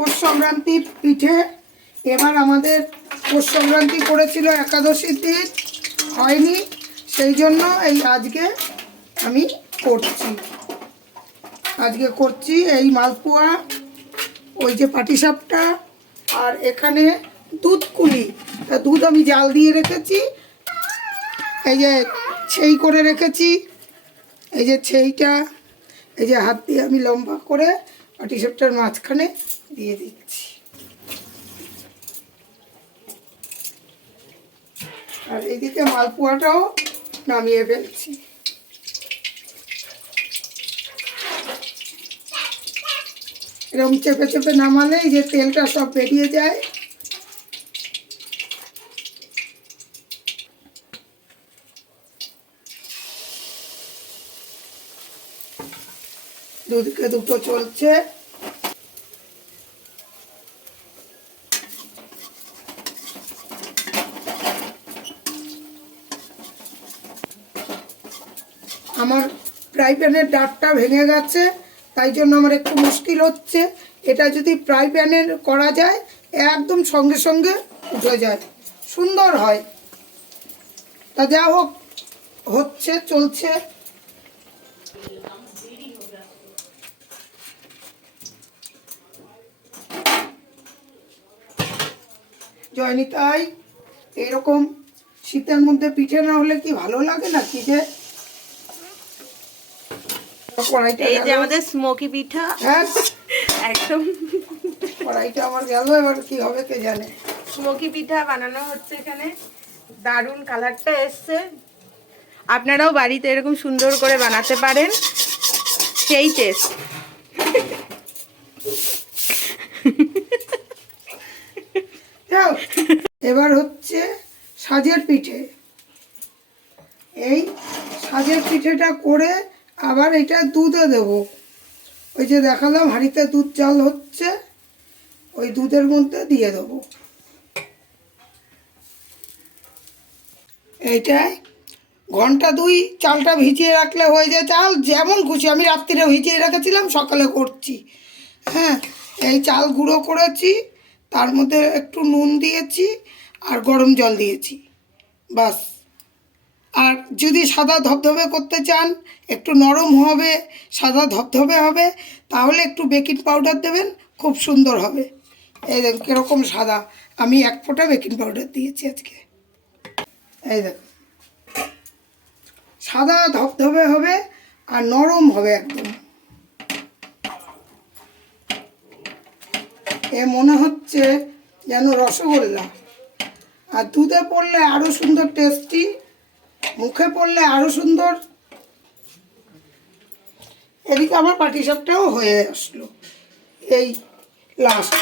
পৌষ সংক্রান্তির পিঠে। এবার আমাদের পৌষ সংক্রান্তি করেছিল একাদশীর দিন, হয়নি, সেই জন্য এই আজকে আমি করছি এই মালপোয়া, ওই যে পাটিসাপটা, আর এখানে দুধ কুলি। তা দুধ আমি জাল দিয়ে রেখেছি, এই যে ছেই করে রেখেছি, এই যে ছেইটা এই যে হাত দিয়ে আমি লম্বা করে পাটিসাপটার মাঝখানে দিয়ে দিচ্ছি। আর এইদিকে মালপোয়াটাও নামিয়ে ফেলছি। এরকম চেপে চেপে নামালে যে তেলটা সব বেরিয়ে যায়। দুদিকে দুটো চলছে। আমার ফ্রাই প্যানের ডাঁটটা ভেঙে গেছে, তাই জন্য আমার একটু মুশকিল হচ্ছে। এটা যদি ফ্রাই প্যানে করা যায় একদম সঙ্গে সঙ্গে উঠে যায়, সুন্দর হয়। তা যা হোক, হচ্ছে, চলছে। জয়নিতাই, এরকম শীতের মধ্যে পিঠে না হলে কি ভালো লাগে না? কি যে এই যে আমাদের স্মোকি পিঠা, হ্যাঁ একদম কড়াইটা আমার গেল, এবার কি হবে কে জানে। স্মোকি পিঠা বানানো হচ্ছে এখানে, দারুণ কালারটা এসছে। আপনারাও বাড়িতে এরকম সুন্দর করে বানাতে পারেন, সেই টেস্ট। এবার হচ্ছে সাজের পিঠে। এই সাজের পিঠেটা করে আবার এটা দুধে দেবো। ওই যে দেখালাম হাঁড়িতে দুধ চাল হচ্ছে, ওই দুধের মধ্যে দিয়ে দেবো। এইটাই ঘন্টা 2 চালটা ভিজিয়ে রাখলে হয়ে যায়। চাল যেমন খুশি, আমি রাত্রিরে ভিজিয়ে রেখেছিলাম, সকালে করছি। হ্যাঁ, এই চাল গুঁড়ো করেছি, তার মধ্যে একটু নুন দিয়েছি আর গরম জল দিয়েছি, বাস। আর যদি সাদা ধবধবে করতে চান, একটু নরম হবে, সাদা ধবধবে হবে, তাহলে একটু বেকিং পাউডার দেবেন, খুব সুন্দর হবে। এই দেখুন কীরকম সাদা, আমি 1 ফোঁটা বেকিং পাউডার দিয়েছি আজকে। এই দেখুন সাদা ধবধবে হবে আর নরম হবে একদম। এ মনে হচ্ছে যেন রসগোল্লা। আর দুধে পড়লে আরও সুন্দর টেস্টি, মুখে পড়লে আরও সুন্দর। এদিকে আমার পাটিসাপটাও হয়ে আসলো, এই লাস্ট।